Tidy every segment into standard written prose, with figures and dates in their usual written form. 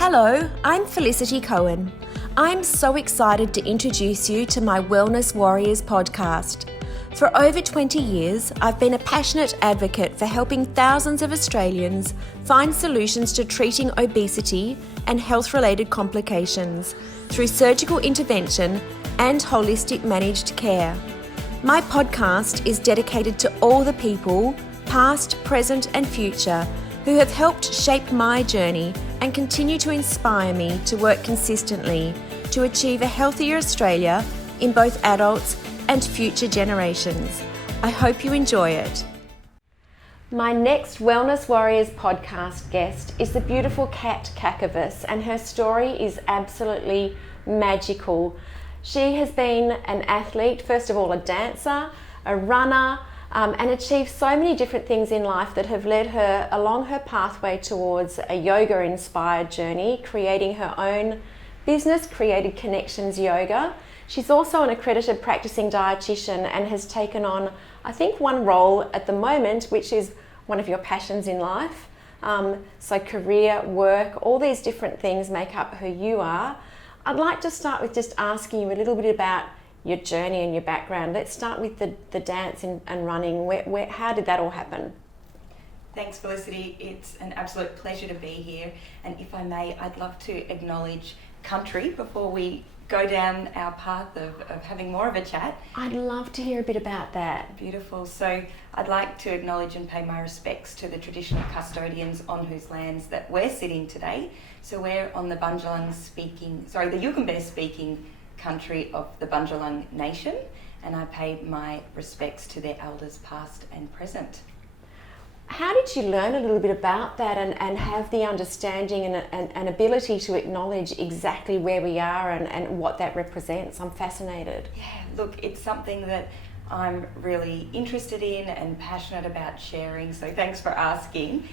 Hello, I'm Felicity Cohen. I'm so excited to introduce you to my Wellness Warriors podcast. For over 20 years, I've been a passionate advocate for helping thousands of Australians find solutions to treating obesity and health-related complications through surgical intervention and holistic managed care. My podcast is dedicated to all the people, past, present and future, who have helped shape my journey and continue to inspire me to work consistently to achieve a healthier Australia in both adults and future generations. I hope you enjoy it. My next Wellness Warriors podcast guest is the beautiful cat Cacavas, and her story is absolutely magical. She has been an athlete, first of all a dancer, a runner, and achieved so many different things in life that have led her along her pathway towards a yoga-inspired journey, creating her own business, Created Connections Yoga. She's also an accredited practising dietitian and has taken on, I think, one role at the moment, which is one of your passions in life. So career, work, all these different things make up who you are. I'd like to start with just asking you a little bit about your journey and your background. Let's start with the dance and running. How did that all happen? Thanks, Felicity. It's an absolute pleasure to be here. And if I may, I'd love to acknowledge country before we go down our path of having more of a chat. I'd love to hear a bit about that. Beautiful. So I'd like to acknowledge and pay my respects to the traditional custodians on whose lands that we're sitting today. So we're on the Bundjalung the Yugambeh speaking country of the Bundjalung Nation, and I pay my respects to their elders past and present. How did you learn a little bit about that and have the understanding and ability to acknowledge exactly where we are and what that represents? I'm fascinated. Yeah, look, it's something that I'm really interested in and passionate about sharing, so thanks for asking.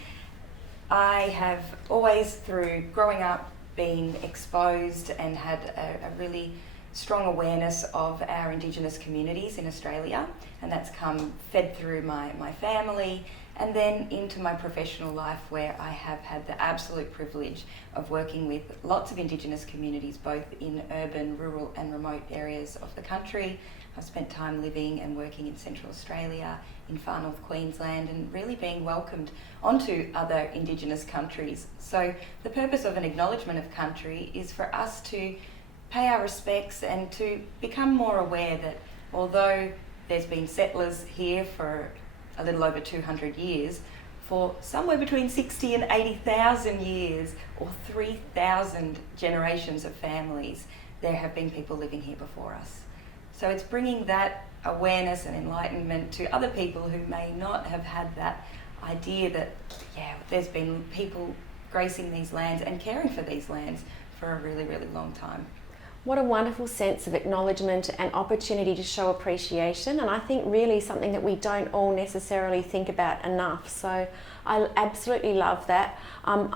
I have always, through growing up, been exposed and had a really strong awareness of our indigenous communities in Australia, and that's come fed through my family and then into my professional life, where I have had the absolute privilege of working with lots of indigenous communities, both in urban, rural and remote areas of the country. I've spent time living and working in Central Australia, in far north Queensland, and really being welcomed onto other indigenous countries. So the purpose of an acknowledgement of country is for us to pay our respects and to become more aware that although there's been settlers here for a little over 200 years, for somewhere between 60 and 80,000 years, or 3,000 generations of families, there have been people living here before us. So it's bringing that awareness and enlightenment to other people who may not have had that idea that, there's been people gracing these lands and caring for these lands for a really, really long time. What a wonderful sense of acknowledgement and opportunity to show appreciation, and I think really something that we don't all necessarily think about enough. So I absolutely love that.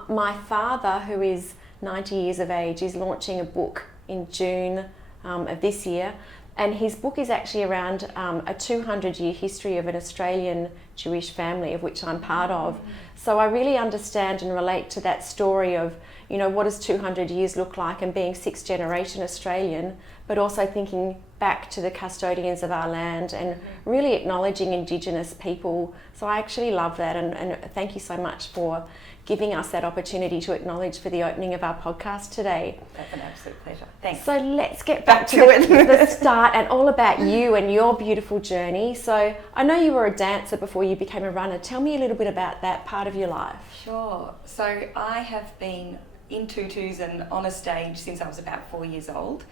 My father, who is 90 years of age, is launching a book in June of this year, and his book is actually around a 200-year history of an Australian Jewish family, of which I'm part of. So I really understand and relate to that story of, what does 200 years look like, and being sixth generation Australian, but also thinking back to the custodians of our land and really acknowledging Indigenous people. So I actually love that, and thank you so much for giving us that opportunity to acknowledge for the opening of our podcast today. That's an absolute pleasure. Thanks. So let's get back to the start and all about you and your beautiful journey. So I know you were a dancer before you became a runner. Tell me a little bit about that part of your life. Sure. So I have been in tutus and on a stage since I was about 4 years old.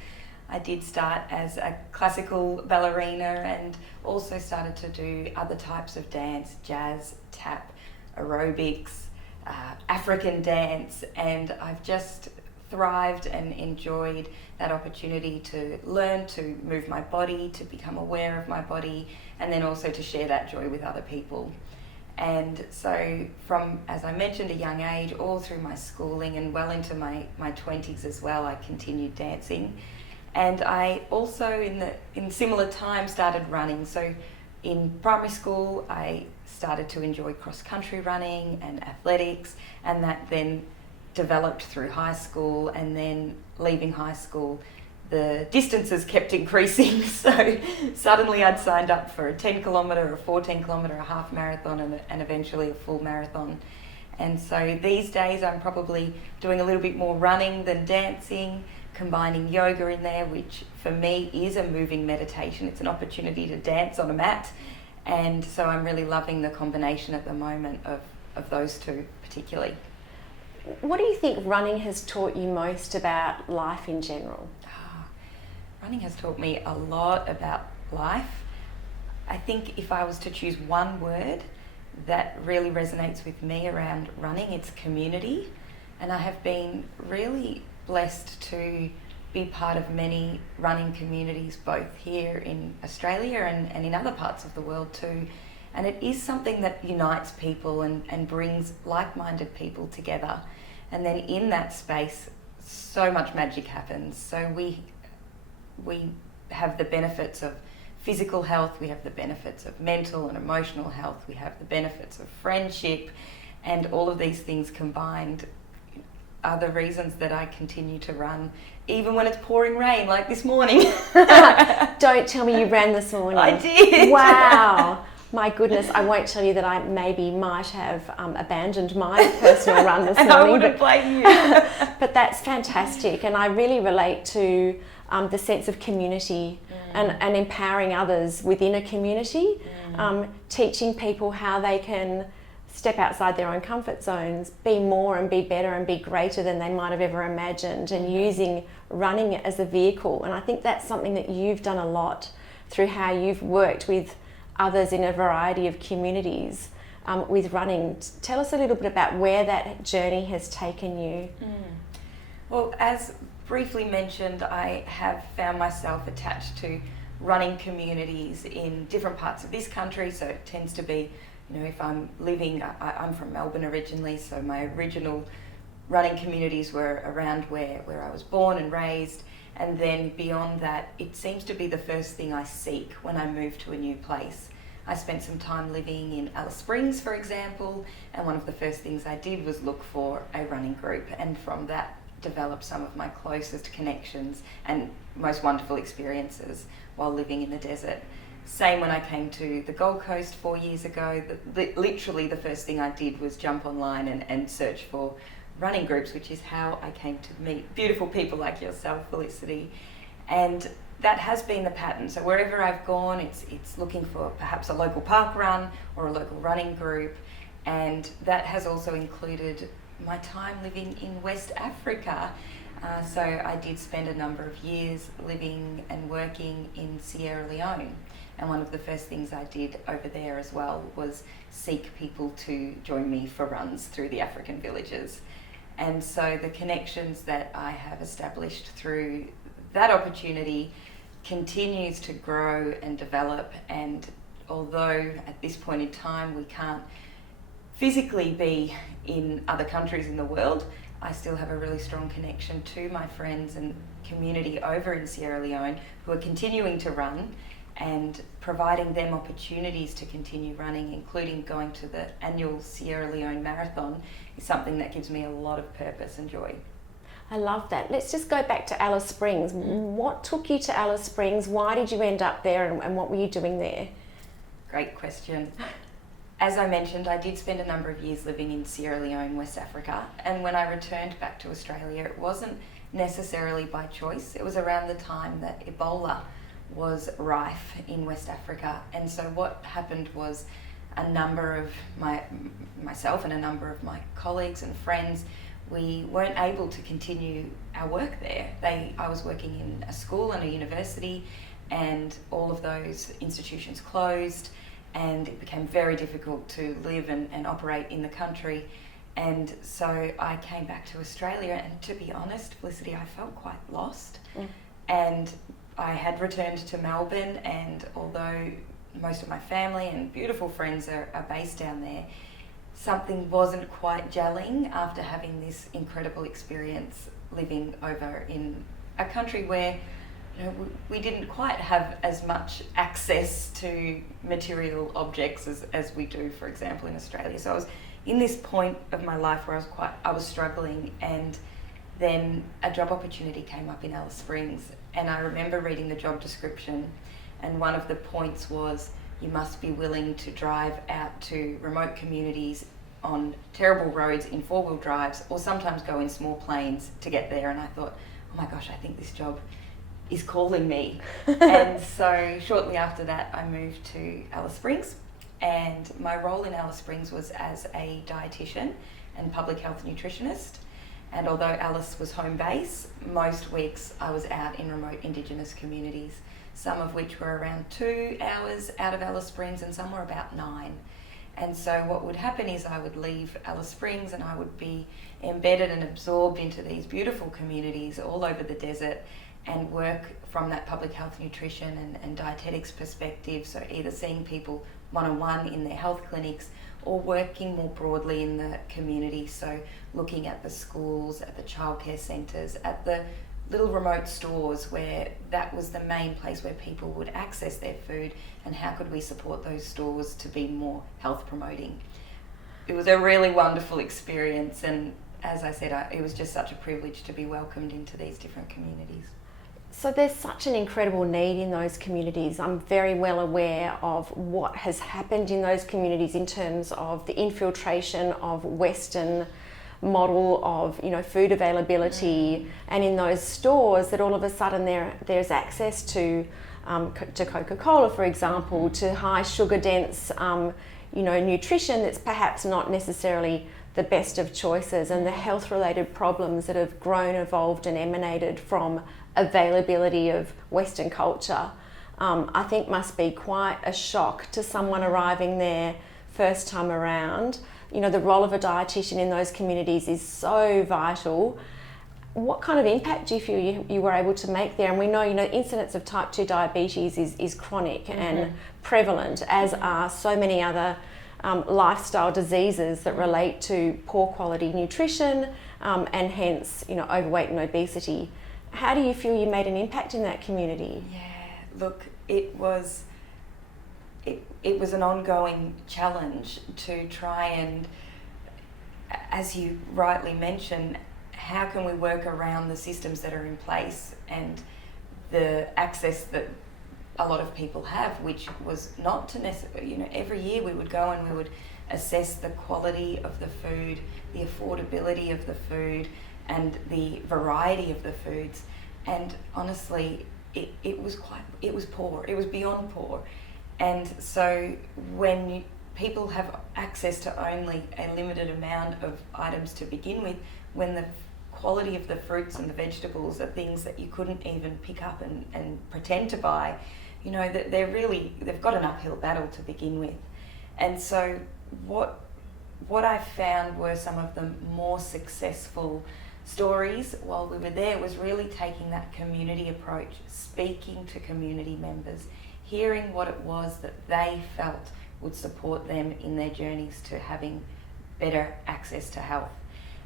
I did start as a classical ballerina and also started to do other types of dance, jazz, tap, aerobics, African dance, and I've just thrived and enjoyed that opportunity to learn to move my body, to become aware of my body, and then also to share that joy with other people. And so from, as I mentioned, a young age, all through my schooling and well into my 20s as well, I continued dancing. And I also, in similar time, started running. So in primary school, I started to enjoy cross-country running and athletics, and that then developed through high school, and then leaving high school, the distances kept increasing. So suddenly I'd signed up for a 10 kilometre, a 14 kilometre, a half marathon, and eventually a full marathon. And so these days I'm probably doing a little bit more running than dancing, combining yoga in there, which for me is a moving meditation. It's an opportunity to dance on a mat. And so I'm really loving the combination at the moment of those two particularly. What do you think running has taught you most about life in general? Running has taught me a lot about life. I think if I was to choose one word that really resonates with me around running, it's community. And I have been really blessed to be part of many running communities, both here in Australia and in other parts of the world too. And it is something that unites people and brings like-minded people together. And then in that space, so much magic happens. So we have the benefits of physical health, we have the benefits of mental and emotional health, we have the benefits of friendship, and all of these things combined are the reasons that I continue to run, even when it's pouring rain, like this morning. Don't tell me you ran this morning. I did. Wow. My goodness, I won't tell you that I maybe might have abandoned my personal run this and morning. I wouldn't blame you. But that's fantastic, and I really relate to the sense of community and empowering others within a community, teaching people how they can step outside their own comfort zones, be more and be better and be greater than they might have ever imagined, and using running as a vehicle. And I think that's something that you've done a lot through how you've worked with others in a variety of communities with running. Tell us a little bit about where that journey has taken you. Well, as briefly mentioned, I have found myself attached to running communities in different parts of this country. So it tends to be, if I'm living, I'm from Melbourne originally, so my original running communities were around where I was born and raised. And then beyond that, it seems to be the first thing I seek when I move to a new place. I spent some time living in Alice Springs, for example, and one of the first things I did was look for a running group, and from that developed some of my closest connections and most wonderful experiences while living in the desert. Same when I came to the Gold Coast 4 years ago. Literally the first thing I did was jump online and search for running groups, which is how I came to meet beautiful people like yourself, Felicity. And that has been the pattern. So wherever I've gone, it's looking for perhaps a local park run or a local running group. And that has also included my time living in West Africa. So I did spend a number of years living and working in Sierra Leone. And one of the first things I did over there as well was seek people to join me for runs through the African villages. And so the connections that I have established through that opportunity continues to grow and develop. And although at this point in time we can't physically be in other countries in the world, I still have a really strong connection to my friends and community over in Sierra Leone who are continuing to run, and providing them opportunities to continue running, including going to the annual Sierra Leone Marathon, is something that gives me a lot of purpose and joy. I love that. Let's just go back to Alice Springs. What took you to Alice Springs? Why did you end up there, and what were you doing there? Great question. As I mentioned, I did spend a number of years living in Sierra Leone, West Africa, and when I returned back to Australia, it wasn't necessarily by choice. It was around the time that Ebola was rife in West Africa, and so what happened was a number of myself and a number of my colleagues and friends, we weren't able to continue our work there. I was working in a school and a university, and all of those institutions closed, and it became very difficult to live and operate in the country. And so I came back to Australia, and to be honest, Felicity, I felt quite lost. And I had returned to Melbourne, and although most of my family and beautiful friends are based down there, something wasn't quite gelling after having this incredible experience living over in a country where we didn't quite have as much access to material objects as we do, for example, in Australia. So I was in this point of my life where I was struggling, and then a job opportunity came up in Alice Springs, and I remember reading the job description, and one of the points was you must be willing to drive out to remote communities on terrible roads in four-wheel drives, or sometimes go in small planes to get there. And I thought, oh my gosh, I think this job is calling me. And so shortly after that, I moved to Alice Springs, and my role in Alice Springs was as a dietitian and public health nutritionist. And although Alice was home base, most weeks I was out in remote indigenous communities, some of which were around 2 hours out of Alice Springs and some were about 9. And so what would happen is I would leave Alice Springs and I would be embedded and absorbed into these beautiful communities all over the desert and work from that public health nutrition and dietetics perspective. So either seeing people one-on-one in their health clinics or working more broadly in the community. So looking at the schools, at the childcare centres, at the little remote stores where that was the main place where people would access their food, and how could we support those stores to be more health promoting. It was a really wonderful experience, and as I said, it was just such a privilege to be welcomed into these different communities. So there's such an incredible need in those communities. I'm very well aware of what has happened in those communities in terms of the infiltration of Western model of food availability, and in those stores that all of a sudden there's access to Coca-Cola, for example, to high sugar dense nutrition that's perhaps not necessarily the best of choices, and the health related problems that have grown, evolved and emanated from availability of Western culture, I think must be quite a shock to someone arriving there first time around. The role of a dietitian in those communities is so vital. What kind of impact do you feel you were able to make there? And we know, incidence of type 2 diabetes is chronic and prevalent, as are so many other lifestyle diseases that relate to poor quality nutrition and hence, overweight and obesity. How do you feel you made an impact in that community? Yeah, look, it was an ongoing challenge to try and, as you rightly mentioned, how can we work around the systems that are in place and the access that a lot of people have, which was not to necessarily, every year we would go and we would assess the quality of the food, the affordability of the food, and the variety of the foods. And honestly, it was poor. It was beyond poor. And so when people have access to only a limited amount of items to begin with, when the quality of the fruits and the vegetables are things that you couldn't even pick up and pretend to buy, that they've got an uphill battle to begin with. And so what I found were some of the more successful stories while we were there was really taking that community approach, speaking to community members, hearing what it was that they felt would support them in their journeys to having better access to health.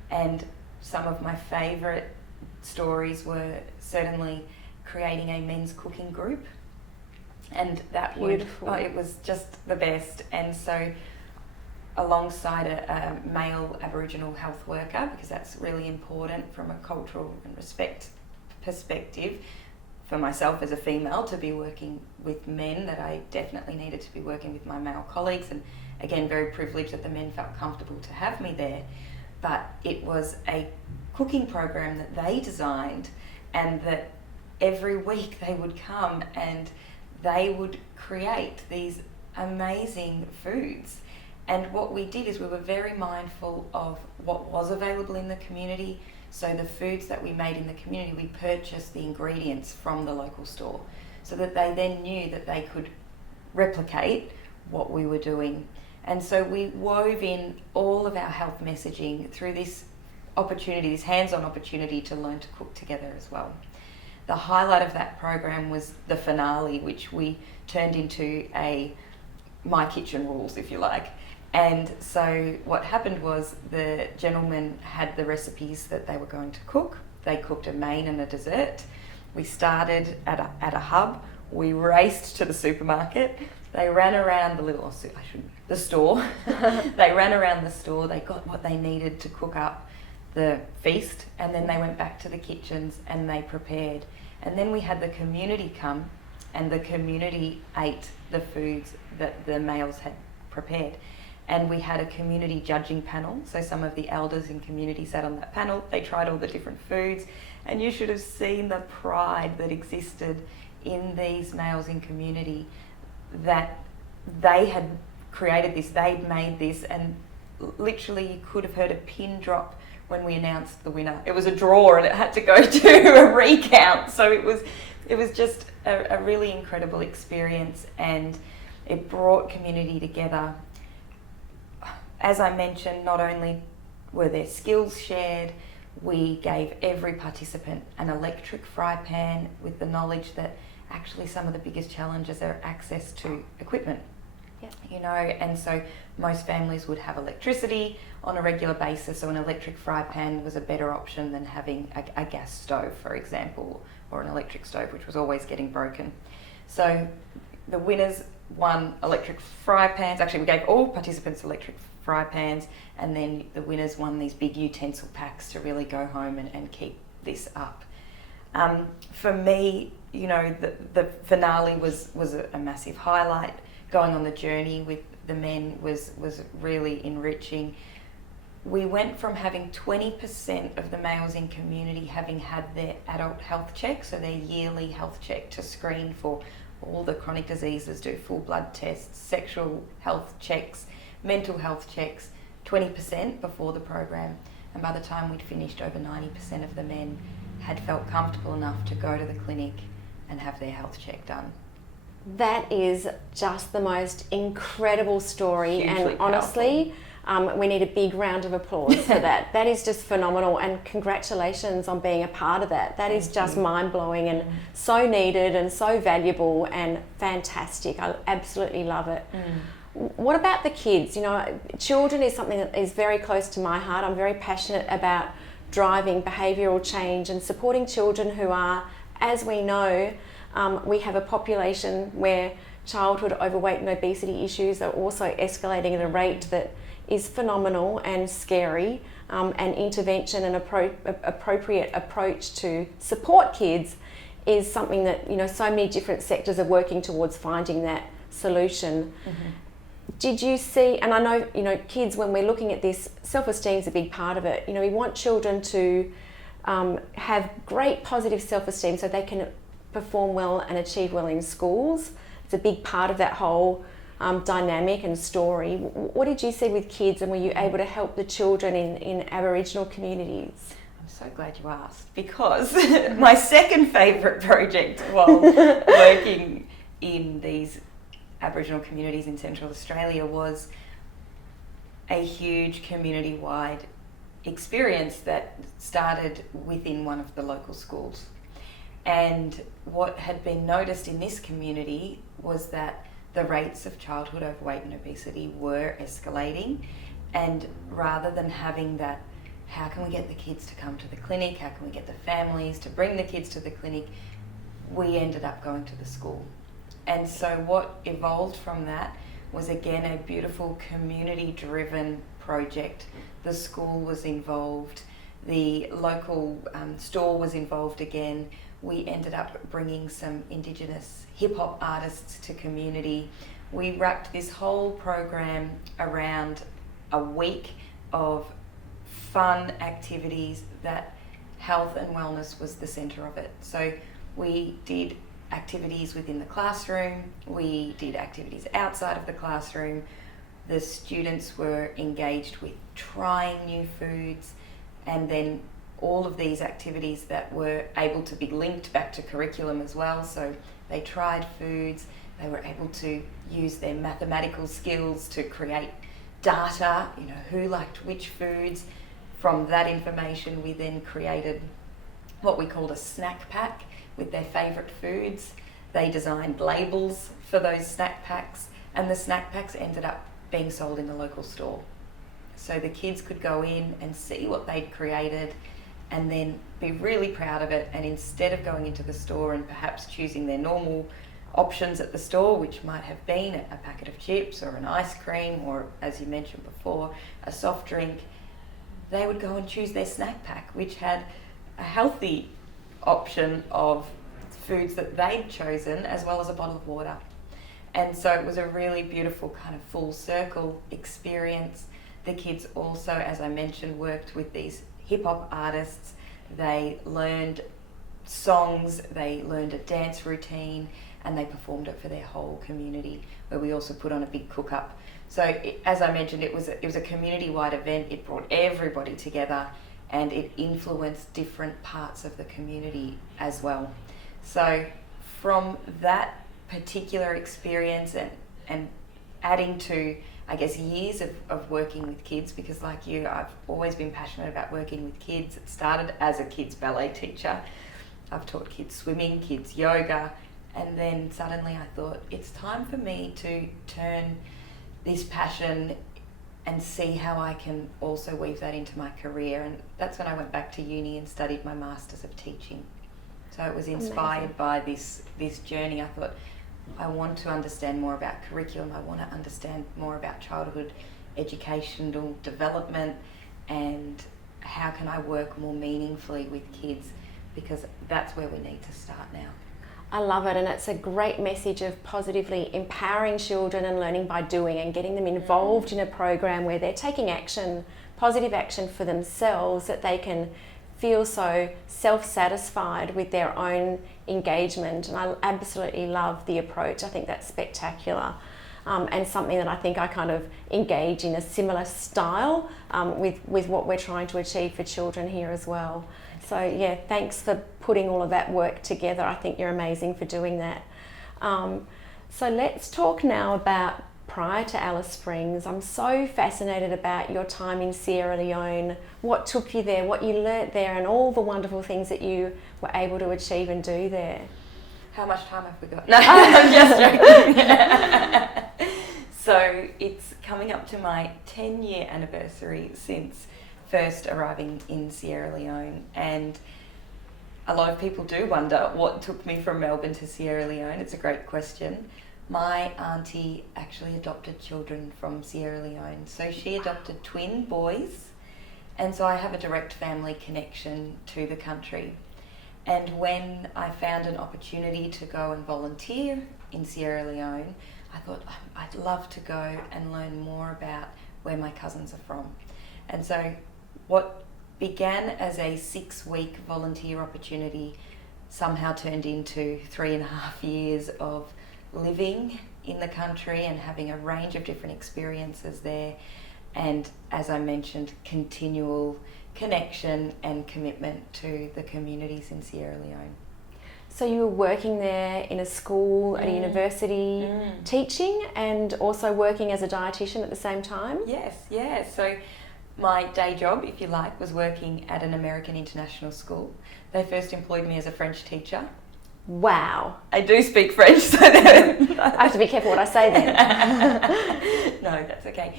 And some of my favourite stories were certainly creating a men's cooking group, and that it was just the best. And so alongside a male Aboriginal health worker, because that's really important from a cultural and respect perspective, for myself as a female to be working with men, that I definitely needed to be working with my male colleagues, and again very privileged that the men felt comfortable to have me there. But it was a cooking program that they designed, and that every week they would come and they would create these amazing foods. And what we did is we were very mindful of what was available in the community. So the foods that we made in the community, we purchased the ingredients from the local store so that they then knew that they could replicate what we were doing. And so we wove in all of our health messaging through this opportunity, this hands-on opportunity to learn to cook together as well. The highlight of that program was the finale, which we turned into a My Kitchen Rules, if you like. And so what happened was the gentlemen had the recipes that they were going to cook. They cooked a main and a dessert. We started at a hub. We raced to the supermarket. They ran around the store. They ran around the store, they got what they needed to cook up the feast, and then they went back to the kitchens and they prepared. And then we had the community come, and the community ate the foods that the males had prepared. And we had a community judging panel, so some of the elders in community sat on that panel. They tried all the different foods, and you should have seen the pride that existed in these males in community, that they had created this, they'd made this, and literally you could have heard a pin drop when we announced the winner. It was a draw and it had to go to a recount, so it was just a really incredible experience, and it brought community together. As I mentioned, not only were there skills shared, we gave every participant an electric fry pan with the knowledge that actually some of the biggest challenges are access to equipment. Yep. You know, and so most families would have electricity on a regular basis, so an electric fry pan was a better option than having a gas stove, for example, or an electric stove, which was always getting broken. So the winners won electric fry pans. Actually, we gave all participants electric fry pans, and then the winners won these big utensil packs to really go home and keep this up. For me, you know, the finale was a massive highlight. Going on the journey with the men was really enriching. We went from having 20% of the males in community having had their adult health check, so their yearly health check to screen for all the chronic diseases, do full blood tests, sexual health checks, mental health checks, 20% before the program. And by the time we'd finished, over 90% of the men had felt comfortable enough to go to the clinic and have their health check done. That is just the most incredible story. Hugely and honestly, we need a big round of applause for that. That is just phenomenal, and congratulations on being a part of that. That is just mind-blowing and so needed and so valuable and fantastic. I absolutely love it. What about the kids? You know, children is something that is very close to my heart. I'm very passionate about driving behavioural change and supporting children who are, as we know, we have a population where childhood overweight and obesity issues are also escalating at a rate that is phenomenal and scary, and intervention and appropriate approach to support kids is something that, you know, so many different sectors are working towards finding that solution. Did you see, and I know, you know, kids, when we're looking at this, self-esteem is a big part of it. You know, we want children to have great positive self-esteem so they can perform well and achieve well in schools. It's a big part of that whole dynamic and story. What did you see with kids, and were you able to help the children in Aboriginal communities? I'm so glad you asked, because my second favourite project while working in these Aboriginal communities in Central Australia was a huge community-wide experience that started within one of the local schools. And what had been noticed in this community was that the rates of childhood overweight and obesity were escalating, and rather than having that, how can we get the kids to come to the clinic, how can we get the families to bring the kids to the clinic, we ended up going to the school. And so what evolved from that was, again, a beautiful community-driven project. The school was involved, the local store was involved again. We ended up bringing some indigenous hip-hop artists to community. We wrapped this whole program around a week of fun activities that health and wellness was the centre of it. So we did activities within the classroom, we did activities outside of the classroom. The students were engaged with trying new foods, and then all of these activities that were able to be linked back to curriculum as well. So they tried foods, they were able to use their mathematical skills to create data, you know, who liked which foods. From that information, we then created what we called a snack pack with their favourite foods. They designed labels for those snack packs, and the snack packs ended up being sold in the local store. So the kids could go in and see what they'd created and then be really proud of it, and instead of going into the store and perhaps choosing their normal options at the store, which might have been a packet of chips or an ice cream or, as you mentioned before, a soft drink, they would go and choose their snack pack, which had a healthy option of foods that they'd chosen, as well as a bottle of water. And so it was a really beautiful kind of full circle experience. The kids also, as I mentioned, worked with these hip hop artists. They learned songs, they learned a dance routine, and they performed it for their whole community, where we also put on a big cook-up. So as I mentioned, it was a community-wide event. It brought everybody together, and it influenced different parts of the community as well. So from that particular experience and adding to, I guess, years of working with kids, because like you, I've always been passionate about working with kids. It started as a kids ballet teacher. I've taught kids swimming, kids yoga, and then suddenly I thought it's time for me to turn this passion and see how I can also weave that into my career. And that's when I went back to uni and studied my Masters of Teaching. So it was inspired by this journey. I thought, I want to understand more about curriculum. I want to understand more about childhood educational development, and how can I work more meaningfully with kids, because that's where we need to start now. I love it, and it's a great message of positively empowering children and learning by doing, and getting them involved in a program where they're taking action, positive action for themselves, that they can feel so self-satisfied with their own engagement. And I absolutely love the approach. I think that's spectacular, and something that I think I kind of engage in a similar style with what we're trying to achieve for children here as well. So yeah, thanks for putting all of that work together. I think you're amazing for doing that. So let's talk now about prior to Alice Springs. I'm so fascinated about your time in Sierra Leone, what took you there, what you learnt there, and all the wonderful things that you were able to achieve and do there. How much time have we got? No, I'm just joking. So it's coming up to my 10-year anniversary since first arriving in Sierra Leone, and a lot of people do wonder what took me from Melbourne to Sierra Leone. It's a great question. My auntie actually adopted children from Sierra Leone, so she adopted twin boys, and so I have a direct family connection to the country. And when I found an opportunity to go and volunteer in Sierra Leone, I thought I'd love to go and learn more about where my cousins are from. And so what began as a 6-week volunteer opportunity somehow turned into 3.5 years of living in the country and having a range of different experiences there, and as I mentioned, continual connection and commitment to the communities in Sierra Leone. So you were working there in a school, at a university, teaching, and also working as a dietitian at the same time? Yes. So my day job, if you like, was working at an American international school. They first employed me as a French teacher. Wow. I do speak French, so I have to be careful what I say then. No, that's okay.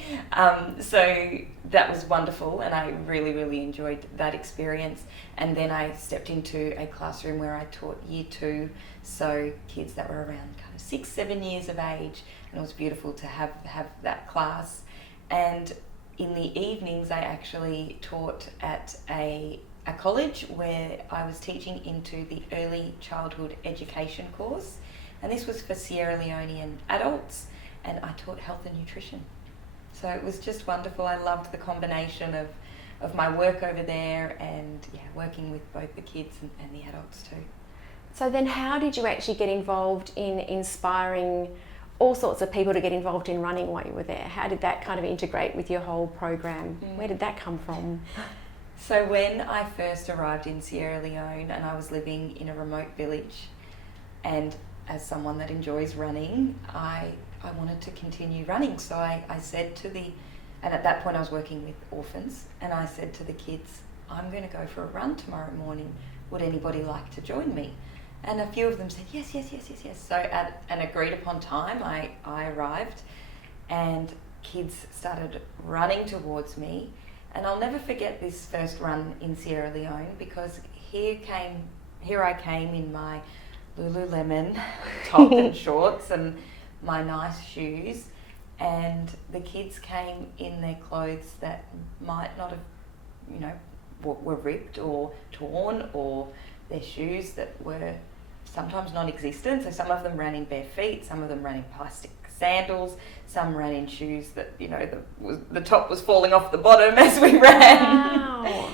So that was wonderful, and I really, really enjoyed that experience. And then I stepped into a classroom where I taught Year 2, so kids that were around kind of 6-7 years of age, and it was beautiful to have that class. And in the evenings, I actually taught at a college where I was teaching into the early childhood education course, and this was for Sierra Leonean adults, and I taught health and nutrition. So it was just wonderful. I loved the combination of my work over there and working with both the kids and the adults too. So then how did you actually get involved in inspiring all sorts of people to get involved in running while you were there? How did that kind of integrate with your whole program? Where did that come from? So when I first arrived in Sierra Leone and I was living in a remote village, and as someone that enjoys running, I wanted to continue running. So I said to and at that point I was working with orphans, and I said to the kids, I'm going to go for a run tomorrow morning. Would anybody like to join me? And a few of them said, yes. So at an agreed upon time, I arrived, and kids started running towards me. And I'll never forget this first run in Sierra Leone, because here I came in my Lululemon top and shorts and my nice shoes, and the kids came in their clothes that might not have, you know, were ripped or torn, or their shoes that were sometimes non-existent. So some of them ran in bare feet, some of them ran in plastic sandals, some ran in shoes that, you know, the top was falling off the bottom as we ran. Wow.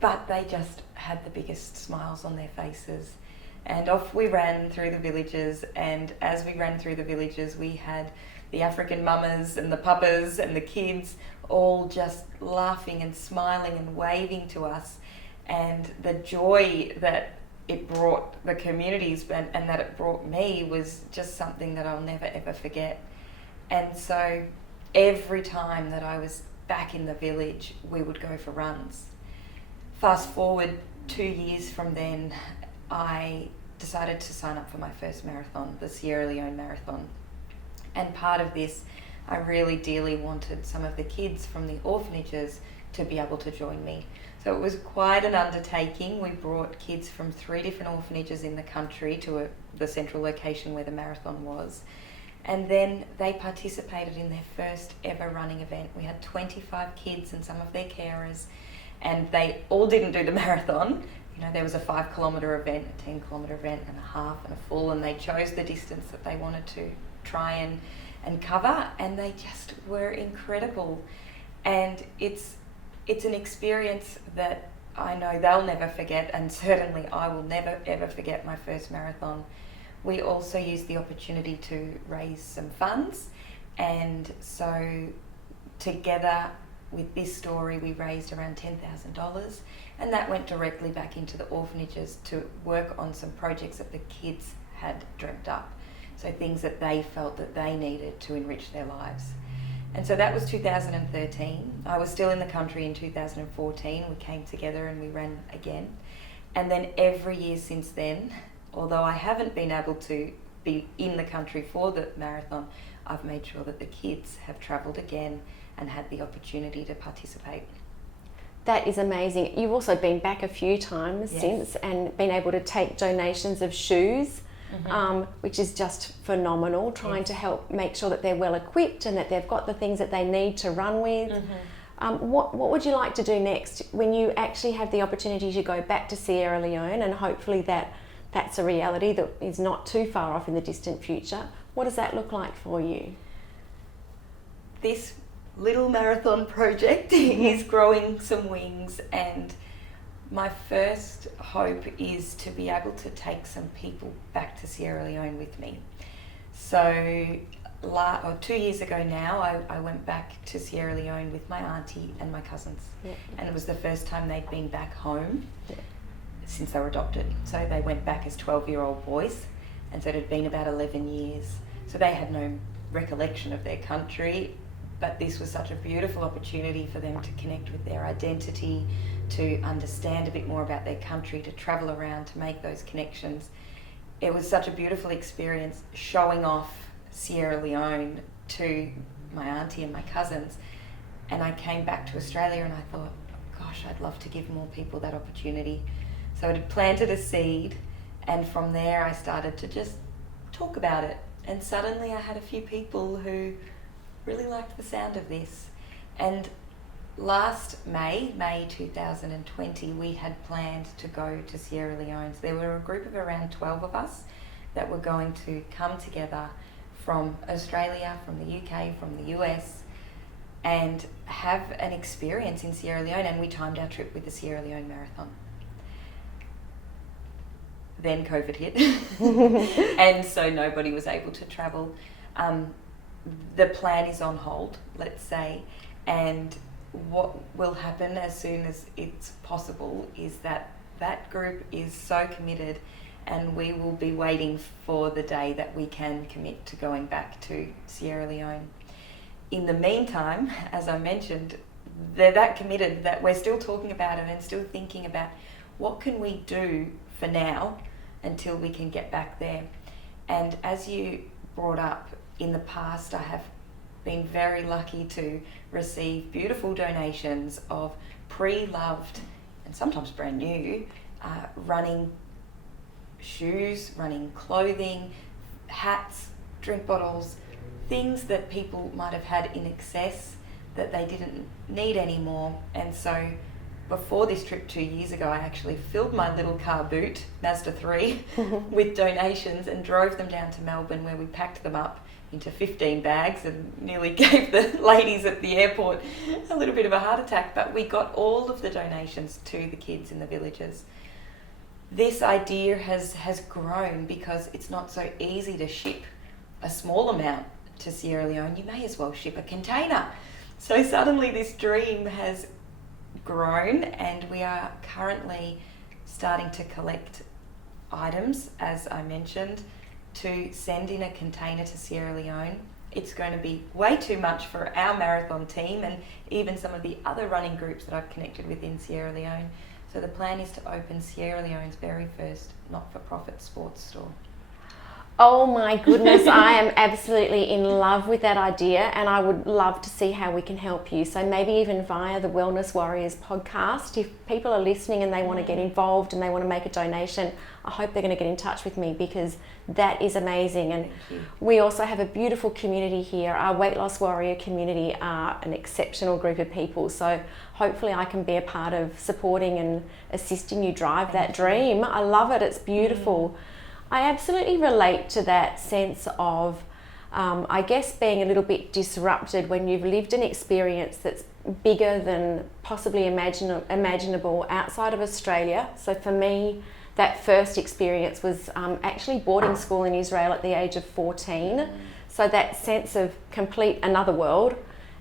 But they just had the biggest smiles on their faces. And off we ran through the villages, and as we ran through the villages, we had the African mamas and the papas and the kids all just laughing and smiling and waving to us. And the joy that it brought the communities and that it brought me was just something that I'll never ever forget. And so every time that I was back in the village, we would go for runs. Fast forward 2 years from then, I decided to sign up for my first marathon, the Sierra Leone Marathon. And part of this, I really dearly wanted some of the kids from the orphanages to be able to join me. So it was quite an undertaking. We brought kids from 3 different orphanages in the country to the central location where the marathon was. And then they participated in their first ever running event. We had 25 kids and some of their carers, and they all didn't do the marathon. You know, there was a 5 kilometre event, a 10 kilometre event, and a half and a full, and they chose the distance that they wanted to try and cover, and they just were incredible. And it's an experience that I know they'll never forget, and certainly I will never ever forget my first marathon. We also used the opportunity to raise some funds, and so together with this story we raised around $10,000, and that went directly back into the orphanages to work on some projects that the kids had dreamt up, so things that they felt that they needed to enrich their lives. And so that was 2013. I was still in the country in 2014. We came together and we ran again. And then every year since then, although I haven't been able to be in the country for the marathon, I've made sure that the kids have travelled again and had the opportunity to participate. That is amazing. You've also been back a few times since and been able to take donations of shoes. Which is just phenomenal, trying to help make sure that they're well equipped and that they've got the things that they need to run with. What would you like to do next when you actually have the opportunity to go back to Sierra Leone, and hopefully that's a reality that is not too far off in the distant future? What does that look like for you? This little marathon project is growing some wings, and my first hope is to be able to take some people back to Sierra Leone with me. So 2 years ago now, I went back to Sierra Leone with my auntie and my cousins. And it was the first time they'd been back home since they were adopted. So they went back as 12-year-old boys, and so it had been about 11 years. So they had no recollection of their country, but this was such a beautiful opportunity for them to connect with their identity, to understand a bit more about their country, to travel around, to make those connections. It was such a beautiful experience showing off Sierra Leone to my auntie and my cousins. And I came back to Australia and I thought, gosh, I'd love to give more people that opportunity. So it had planted a seed, and from there I started to just talk about it. And suddenly I had a few people who really liked the sound of this. And last May 2020, we had planned to go to Sierra Leone. So there were a group of around 12 of us that were going to come together from Australia, from the UK, from the US, and have an experience in Sierra Leone, and we timed our trip with the Sierra Leone Marathon. Then COVID hit, and so nobody was able to travel. The plan is on hold, let's say, and what will happen as soon as it's possible is that that group is so committed, and we will be waiting for the day that we can commit to going back to Sierra Leone. In the meantime, as I mentioned, they're that committed that we're still talking about it and still thinking about what can we do for now until we can get back there. And as you brought up, in the past I have been very lucky to receive beautiful donations of pre-loved and sometimes brand new running shoes, running clothing, hats, drink bottles, things that people might have had in excess that they didn't need anymore. And so before this trip 2 years ago, I actually filled my little car boot, Mazda 3, with donations and drove them down to Melbourne, where we packed them up into 15 bags and nearly gave the ladies at the airport a little bit of a heart attack. But we got all of the donations to the kids in the villages. This idea has grown because it's not so easy to ship a small amount to Sierra Leone. You may as well ship a container. So suddenly this dream has grown, and we are currently starting to collect items, as I mentioned, to send in a container to Sierra Leone. It's going to be way too much for our marathon team and even some of the other running groups that I've connected with in Sierra Leone. So the plan is to open Sierra Leone's very first not-for-profit sports store. Oh my goodness, I am absolutely in love with that idea, and I would love to see how we can help you. So maybe even via the Wellness Warriors podcast, if people are listening and they want to get involved and they want to make a donation, I hope they're going to get in touch with me, because that is amazing. And we also have a beautiful community here. Our Weight Loss Warrior community are an exceptional group of people. So hopefully I can be a part of supporting and assisting you drive that dream. I love it. It's beautiful. I absolutely relate to that sense of, I guess, being a little bit disrupted when you've lived an experience that's bigger than possibly imaginable outside of Australia. So for me, that first experience was actually boarding school in Israel at the age of 14. So that sense of complete another world,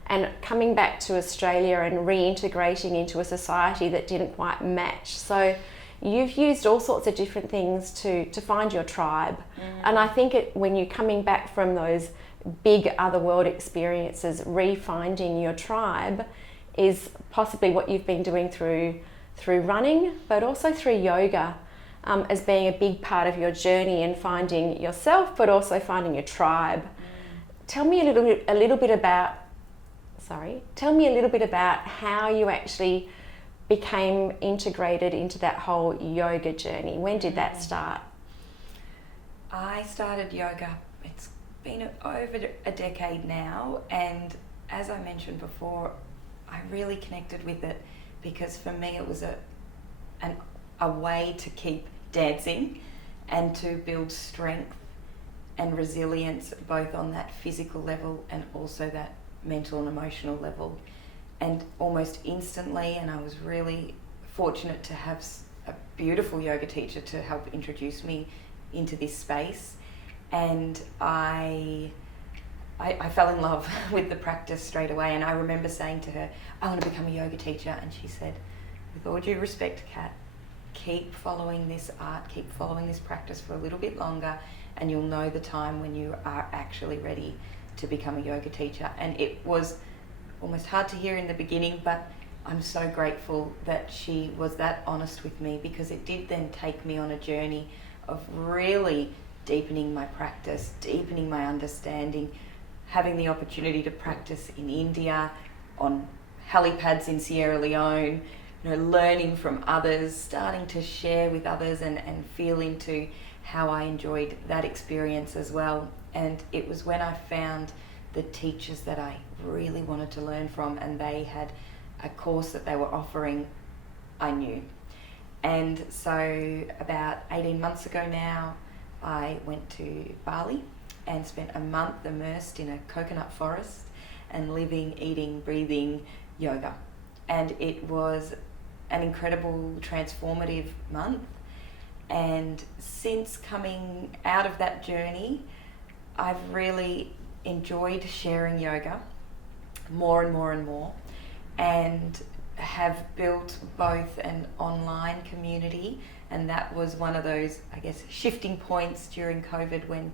and coming back to Australia and reintegrating into a society that didn't quite match. So you've used all sorts of different things to find your tribe. And I think when you're coming back from those big other world experiences, refinding your tribe is possibly what you've been doing through running, but also through yoga, as being a big part of your journey in finding yourself, but also finding your tribe. Tell me a little bit about how you actually became integrated into that whole yoga journey. When did that start? I started yoga, it's been over a decade now, and as I mentioned before, I really connected with it because for me it was a way to keep dancing and to build strength and resilience, both on that physical level and also that mental and emotional level. And almost instantly, and I was really fortunate to have a beautiful yoga teacher to help introduce me into this space, and I fell in love with the practice straight away. And I remember saying to her, I want to become a yoga teacher, and she said, with all due respect, Kat, keep following this art, keep following this practice for a little bit longer, and you'll know the time when you are actually ready to become a yoga teacher. And it was almost hard to hear in the beginning, but I'm so grateful that she was that honest with me, because it did then take me on a journey of really deepening my practice, deepening my understanding, having the opportunity to practice in India, on helipads in Sierra Leone, learning from others, starting to share with others and feel into how I enjoyed that experience as well. And it was when I found the teachers that I really wanted to learn from, and they had a course that they were offering I knew. And so about 18 months ago now, I went to Bali and spent a month immersed in a coconut forest and living, eating, breathing yoga. And it was an incredible, transformative month. And since coming out of that journey, I've really enjoyed sharing yoga more and more and more, and have built both an online community, and that was one of those, I guess, shifting points during COVID when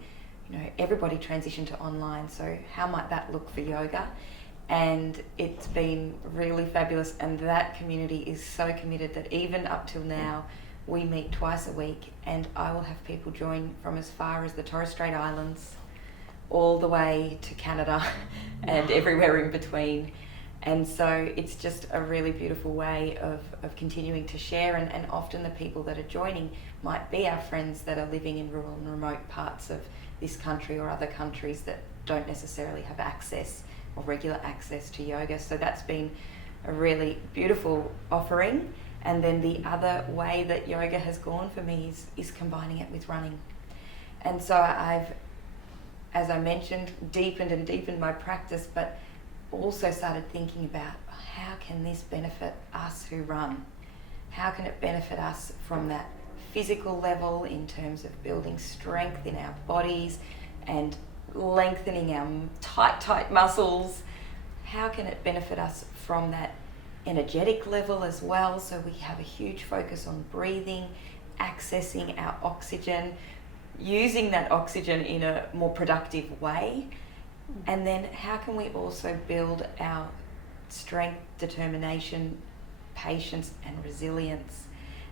everybody transitioned to online. So how might that look for yoga? And it's been really fabulous, and that community is so committed that even up till now we meet twice a week, and I will have people join from as far as the Torres Strait Islands all the way to Canada and everywhere in between. And so it's just a really beautiful way of continuing to share, and often the people that are joining might be our friends that are living in rural and remote parts of this country or other countries that don't necessarily have access or regular access to yoga. So that's been a really beautiful offering. And then the other way that yoga has gone for me is combining it with running. And so I've, as I mentioned, deepened my practice, but also started thinking about how can this benefit us who run? How can it benefit us from that physical level in terms of building strength in our bodies and lengthening our tight muscles? How can it benefit us from that energetic level as well? So we have a huge focus on breathing, accessing our oxygen, using that oxygen in a more productive way. And then how can we also build our strength, determination, patience and resilience?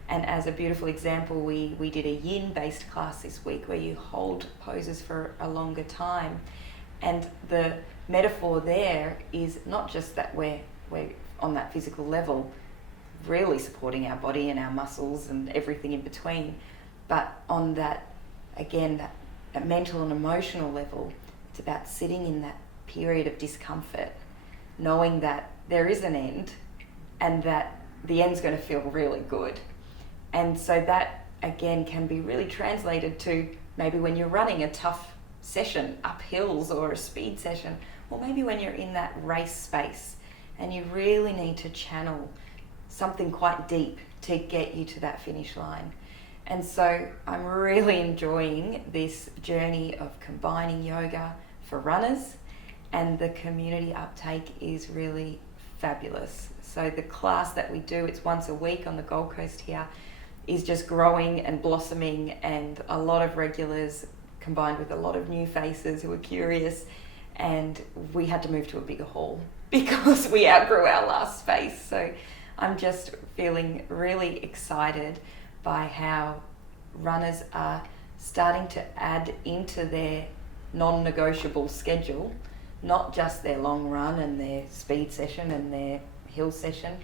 And as a beautiful example, we did a yin-based class this week where you hold poses for a longer time. And the metaphor there is not just that we're on that physical level, really supporting our body and our muscles and everything in between, but on that, again, that mental and emotional level, it's about sitting in that period of discomfort, knowing that there is an end and that the end's going to feel really good. And so that, again, can be really translated to maybe when you're running a tough session, up hills or a speed session, or maybe when you're in that race space and you really need to channel something quite deep to get you to that finish line. And so I'm really enjoying this journey of combining yoga for runners, and the community uptake is really fabulous. So the class that we do, it's once a week on the Gold Coast here, is just growing and blossoming, and a lot of regulars combined with a lot of new faces who are curious, and we had to move to a bigger hall because we outgrew our last space. So I'm just feeling really excited by how runners are starting to add into their non-negotiable schedule, not just their long run and their speed session and their hill session,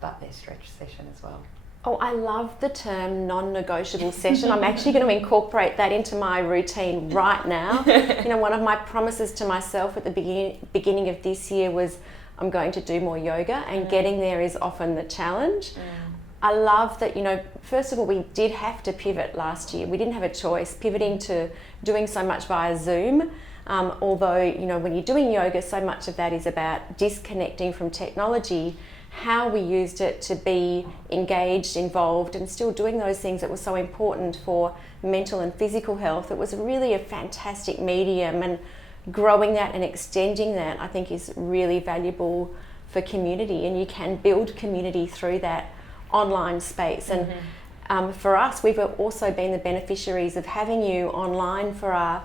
but their stretch session as well. Oh, I love the term non-negotiable session. I'm actually going to incorporate that into my routine right now. You know, one of my promises to myself at the beginning of this year was I'm going to do more yoga, and getting there is often the challenge. I love that, you know, first of all, we did have to pivot last year. We didn't have a choice, pivoting to doing so much via Zoom. Although, you know, when you're doing yoga, so much of that is about disconnecting from technology. How we used it to be engaged, involved, and still doing those things that were so important for mental and physical health. It was really a fantastic medium, and growing that and extending that, I think, is really valuable for community, and you can build community through that online space. And for us, we've also been the beneficiaries of having you online for our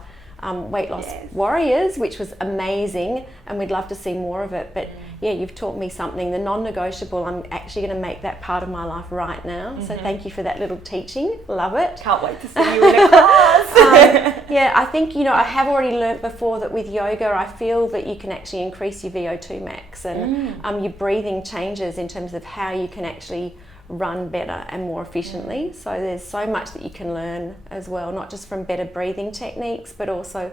weight loss warriors, which was amazing, and we'd love to see more of it. But yeah, you've taught me something. The non-negotiable, I'm actually going to make that part of my life right now. So thank you for that little teaching. Love it. Can't wait to see you in a class. Yeah, I think, you know, I have already learnt before that with yoga, I feel that you can actually increase your VO2 max, and your breathing changes in terms of how you can actually run better and more efficiently. So there's so much that you can learn as well, not just from better breathing techniques, but also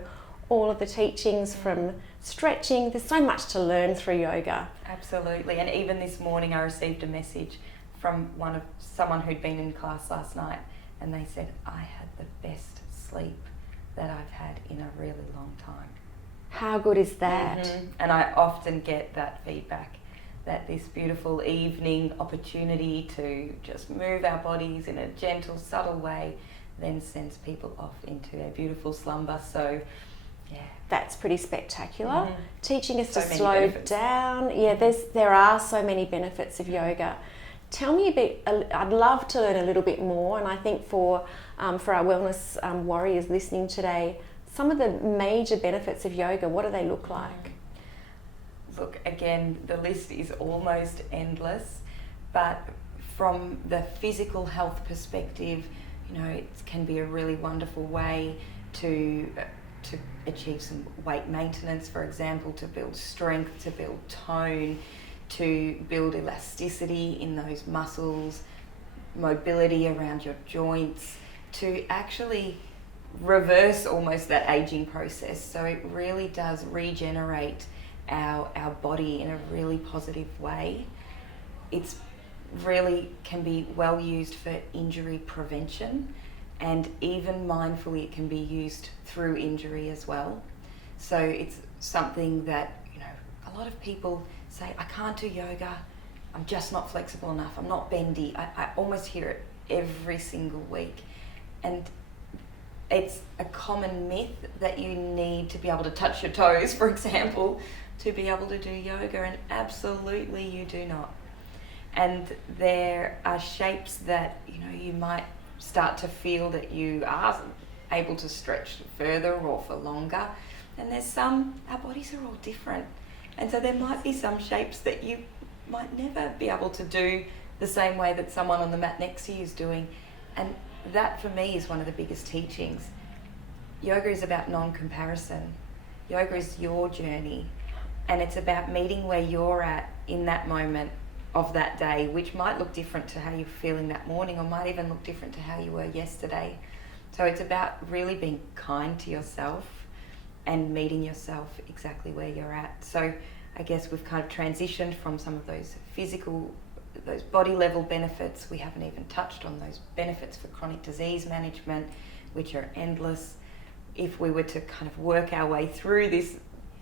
all of the teachings from stretching. There's so much to learn through yoga. Absolutely. And even this morning I received a message from someone who'd been in class last night, and they said, I had the best sleep that I've had in a really long time. How good is that? And I often get that feedback, that this beautiful evening opportunity to just move our bodies in a gentle, subtle way then sends people off into a beautiful slumber. So yeah, that's pretty spectacular. Teaching us so to slow down. Yeah, there are so many benefits of yoga. Tell me a bit. I'd love to learn a little bit more, and I think for our wellness warriors listening today, some of the major benefits of yoga, what do they look like? Look, again, the list is almost endless, but from the physical health perspective, you know, it can be a really wonderful way to achieve some weight maintenance, for example, to build strength, to build tone, to build elasticity in those muscles, mobility around your joints, to actually reverse almost that aging process. So it really does regenerate our body in a really positive way. It's really can be well used for injury prevention, and even mindfully it can be used through injury as well. So it's something that, you know, a lot of people say, I can't do yoga, I'm just not flexible enough, I'm not bendy. I almost hear it every single week. And it's a common myth that you need to be able to touch your toes, for example, to be able to do yoga, and absolutely you do not. And there are shapes that, you know, you might start to feel that you are able to stretch further or for longer. And there's some, our bodies are all different. And so there might be some shapes that you might never be able to do the same way that someone on the mat next to you is doing. And that for me is one of the biggest teachings. Yoga is about non-comparison. Yoga is your journey. And it's about meeting where you're at in that moment of that day, which might look different to how you're feeling that morning, or might even look different to how you were yesterday. So it's about really being kind to yourself and meeting yourself exactly where you're at. So I guess we've kind of transitioned from some of those physical, those body level benefits. We haven't even touched on those benefits for chronic disease management, which are endless. If we were to kind of work our way through this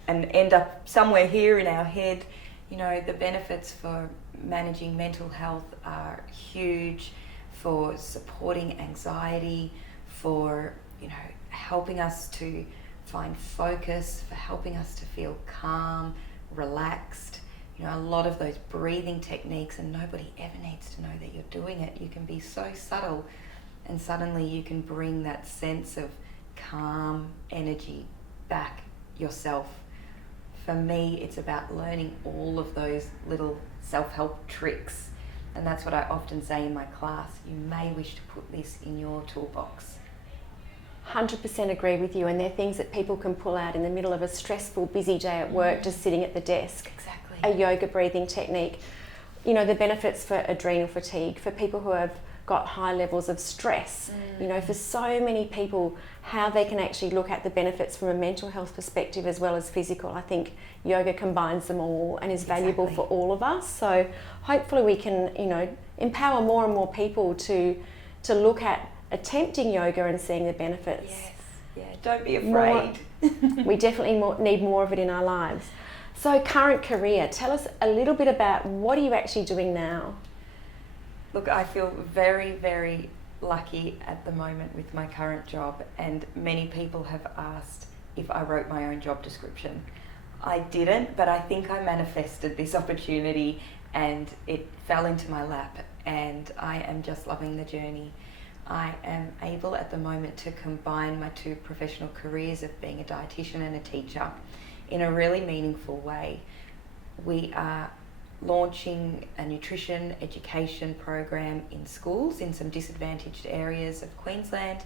and end up somewhere here in our head, you know, the benefits for managing mental health are huge, for supporting anxiety, for, you know, helping us to find focus, for helping us to feel calm, relaxed. You know, a lot of those breathing techniques, and nobody ever needs to know that you're doing it. You can be so subtle, and suddenly you can bring that sense of calm energy back yourself. For me, it's about learning all of those little self-help tricks. And that's what I often say in my class. You may wish to put this in your toolbox. 100% agree with you, and they're things that people can pull out in the middle of a stressful, busy day at work, just sitting at the desk. Exactly. A yoga breathing technique. You know, the benefits for adrenal fatigue, for people who have got high levels of stress. You know, for so many people, how they can actually look at the benefits from a mental health perspective as well as physical. I think yoga combines them all and is valuable for all of us. So hopefully we can, you know, empower more and more people to look at attempting yoga and seeing the benefits. Yes, yeah, don't be afraid. We definitely need more of it in our lives. So current career, tell us a little bit about what are you actually doing now? Look, I feel very, very lucky at the moment with my current job, and many people have asked if I wrote my own job description. I didn't, but I think I manifested this opportunity and it fell into my lap, and I am just loving the journey. I am able at the moment to combine my two professional careers of being a dietitian and a teacher in a really meaningful way. We are launching a nutrition education program in schools in some disadvantaged areas of Queensland.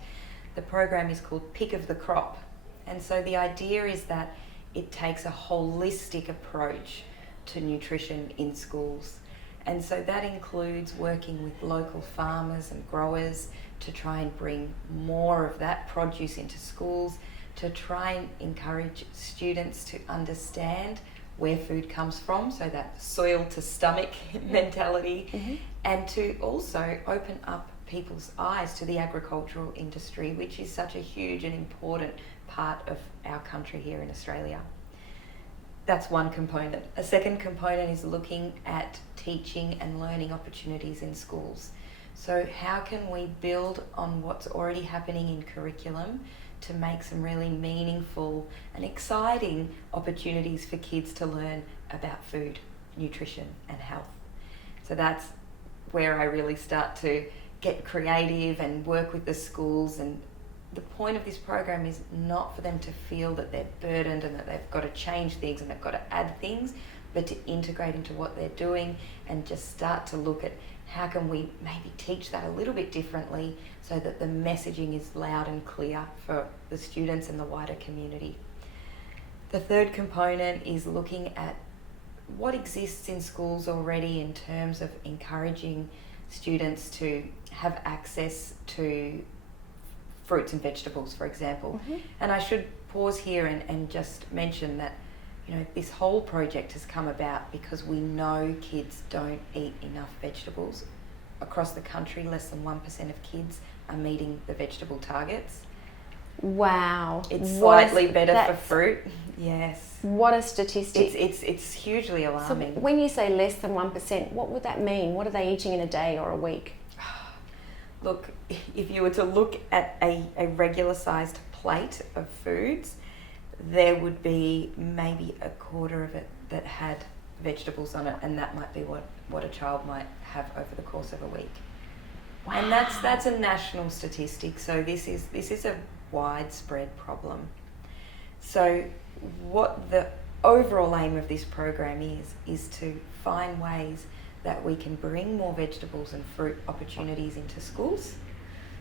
The program is called Pick of the Crop. And so the idea is that it takes a holistic approach to nutrition in schools. And so that includes working with local farmers and growers to try and bring more of that produce into schools, to try and encourage students to understand where food comes from, so that soil to stomach mentality, and to also open up people's eyes to the agricultural industry, which is such a huge and important part of our country here in Australia. That's one component. A second component is looking at teaching and learning opportunities in schools. So how can we build on what's already happening in curriculum to make some really meaningful and exciting opportunities for kids to learn about food, nutrition and health. So that's where I really start to get creative and work with the schools. And the point of this program is not for them to feel that they're burdened and that they've got to change things and they've got to add things, but to integrate into what they're doing and just start to look at how can we maybe teach that a little bit differently so that the messaging is loud and clear for the students and the wider community. The third component is looking at what exists in schools already in terms of encouraging students to have access to fruits and vegetables, for example. And I should pause here and just mention that, you know, this whole project has come about because we know kids don't eat enough vegetables. Across the country, less than 1% of kids are meeting the vegetable targets. Wow. It's slightly better for fruit. Yes. What a statistic. It's hugely alarming. So when you say less than 1%, what would that mean? What are they eating in a day or a week? Look, if you were to look at a regular sized plate of foods, there would be maybe a quarter of it that had vegetables on it, and that might be what a child might have over the course of a week. Wow. And that's a national statistic, so this is a widespread problem. So what the overall aim of this program is to find ways that we can bring more vegetables and fruit opportunities into schools,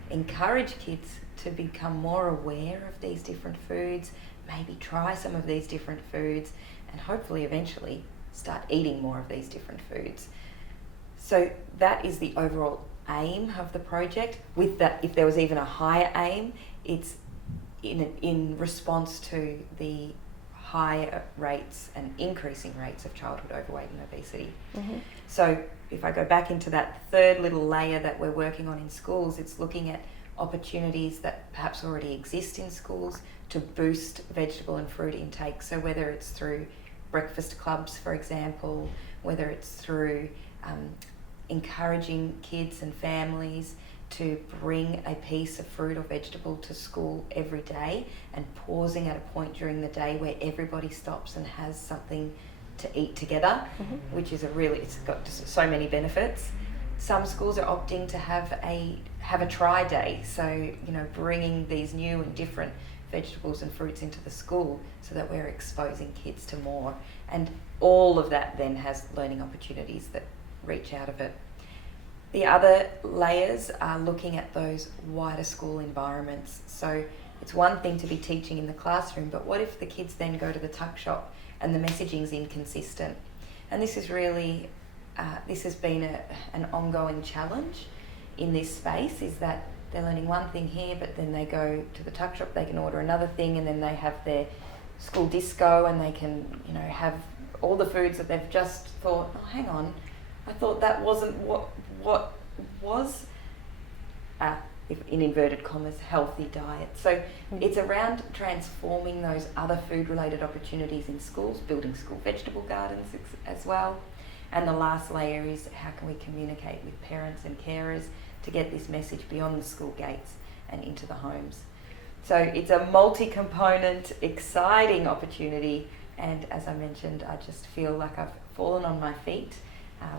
encourage kids to become more aware of these different foods, maybe try some of these different foods, and hopefully eventually start eating more of these different foods. So that is the overall aim of the project. With that, if there was even a higher aim, it's in response to the higher rates and increasing rates of childhood overweight and obesity. So if I go back into that third little layer that we're working on in schools, it's looking at opportunities that perhaps already exist in schools to boost vegetable and fruit intake. So whether it's through breakfast clubs, for example, whether it's through encouraging kids and families to bring a piece of fruit or vegetable to school every day, and pausing at a point during the day where everybody stops and has something to eat together, which is it's got just so many benefits. Some schools are opting to have a try day, so, you know, bringing these new and different vegetables and fruits into the school so that we're exposing kids to more, and all of that then has learning opportunities that reach out of it. The other layers are looking at those wider school environments. So it's one thing to be teaching in the classroom, but what if the kids then go to the tuck shop and the messaging's inconsistent? And this is really, this has been an ongoing challenge in this space, is that they're learning one thing here, but then they go to the tuck shop, they can order another thing, and then they have their school disco, and they can, you know, have all the foods that they've just thought, oh, hang on, I thought that wasn't what was, in inverted commas, healthy diet. So it's around transforming those other food-related opportunities in schools, building school vegetable gardens as well. And the last layer is how can we communicate with parents and carers to get this message beyond the school gates and into the homes. So it's a multi-component, exciting opportunity, and as I mentioned, I just feel like I've fallen on my feet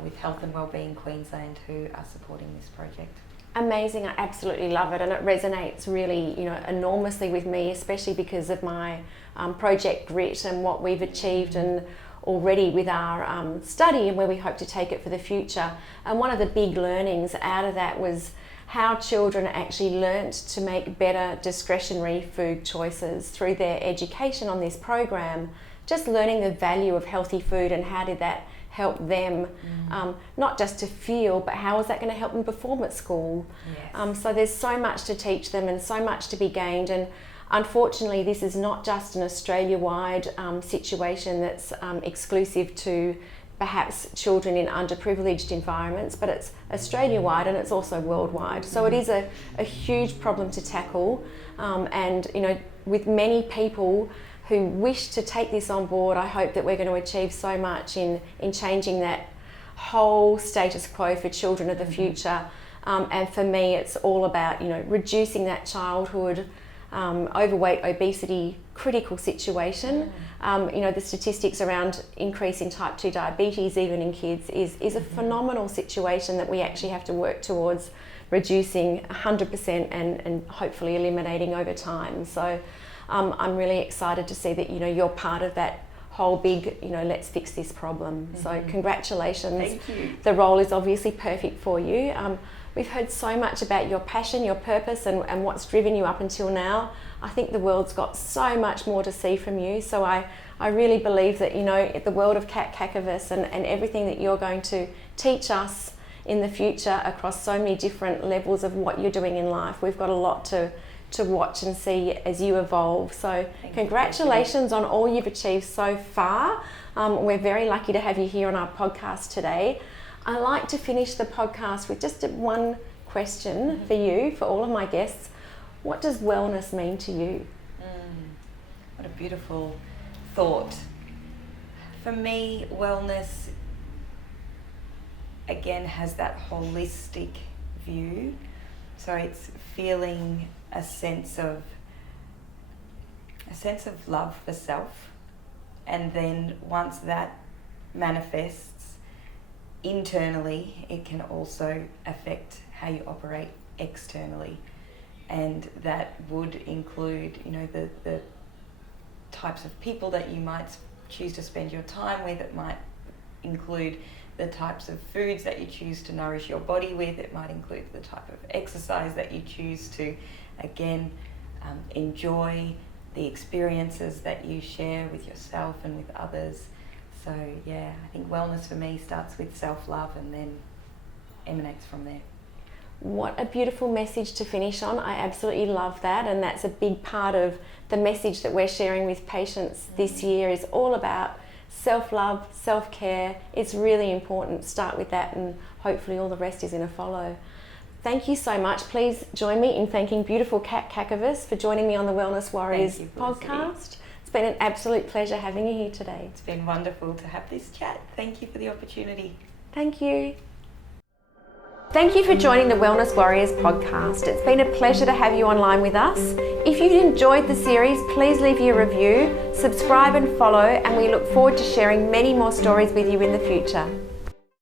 with Health and Wellbeing Queensland, who are supporting this project. Amazing, I absolutely love it, and it resonates really, you know, enormously with me, especially because of my project grit and what we've achieved and already with our study and where we hope to take it for the future. And one of the big learnings out of that was how children actually learnt to make better discretionary food choices through their education on this program, just learning the value of healthy food and how did that help them, not just to feel, but how is that going to help them perform at school? Yes. So there's so much to teach them and so much to be gained, and unfortunately this is not just an Australia-wide situation that's exclusive to perhaps children in underprivileged environments, but it's Australia-wide and it's also worldwide. So it is a huge problem to tackle, and you know, with many people who wish to take this on board, I hope that we're going to achieve so much in changing that whole status quo for children of the future. And for me, it's all about, you know, reducing that childhood overweight, obesity critical situation. You know, the statistics around increasing type 2 diabetes even in kids is a phenomenal situation that we actually have to work towards reducing 100% and hopefully eliminating over time. So I'm really excited to see that, you know, you're part of that whole big, you know, let's fix this problem. So congratulations. Thank you. The role is obviously perfect for you. We've heard so much about your passion, your purpose, and what's driven you up until now. I think the world's got so much more to see from you. So I really believe that, the world of Cacavas and everything that you're going to teach us in the future across so many different levels of what you're doing in life. We've got a lot to watch and see as you evolve. So congratulations on all you've achieved so far. We're very lucky to have you here on our podcast today. I like to finish the podcast with just one question for you, for all of my guests. What does wellness mean to you? What a beautiful thought. For me, wellness again has that holistic view. So it's feeling a sense of love for self, and then once that manifests internally, it can also affect how you operate externally, and that would include the types of people that you might choose to spend your time with. It might include the types of foods that you choose to nourish your body with. It might include the type of exercise that you choose to, again, enjoy, the experiences that you share with yourself and with others. So yeah, I think wellness for me starts with self-love and then emanates from there. What a beautiful message to finish on. I absolutely love that, and that's a big part of the message that we're sharing with patients this year, is all about self-love, self-care. It's really important. Start with that, and hopefully all the rest is going to follow. Thank you so much. Please join me in thanking beautiful Cacavas for joining me on the Wellness Warriors podcast. It's been an absolute pleasure having you here today. It's been wonderful to have this chat. Thank you for the opportunity. Thank you. Thank you for joining the Wellness Warriors podcast. It's been a pleasure to have you online with us. If you've enjoyed the series, please leave your review, subscribe and follow, and we look forward to sharing many more stories with you in the future.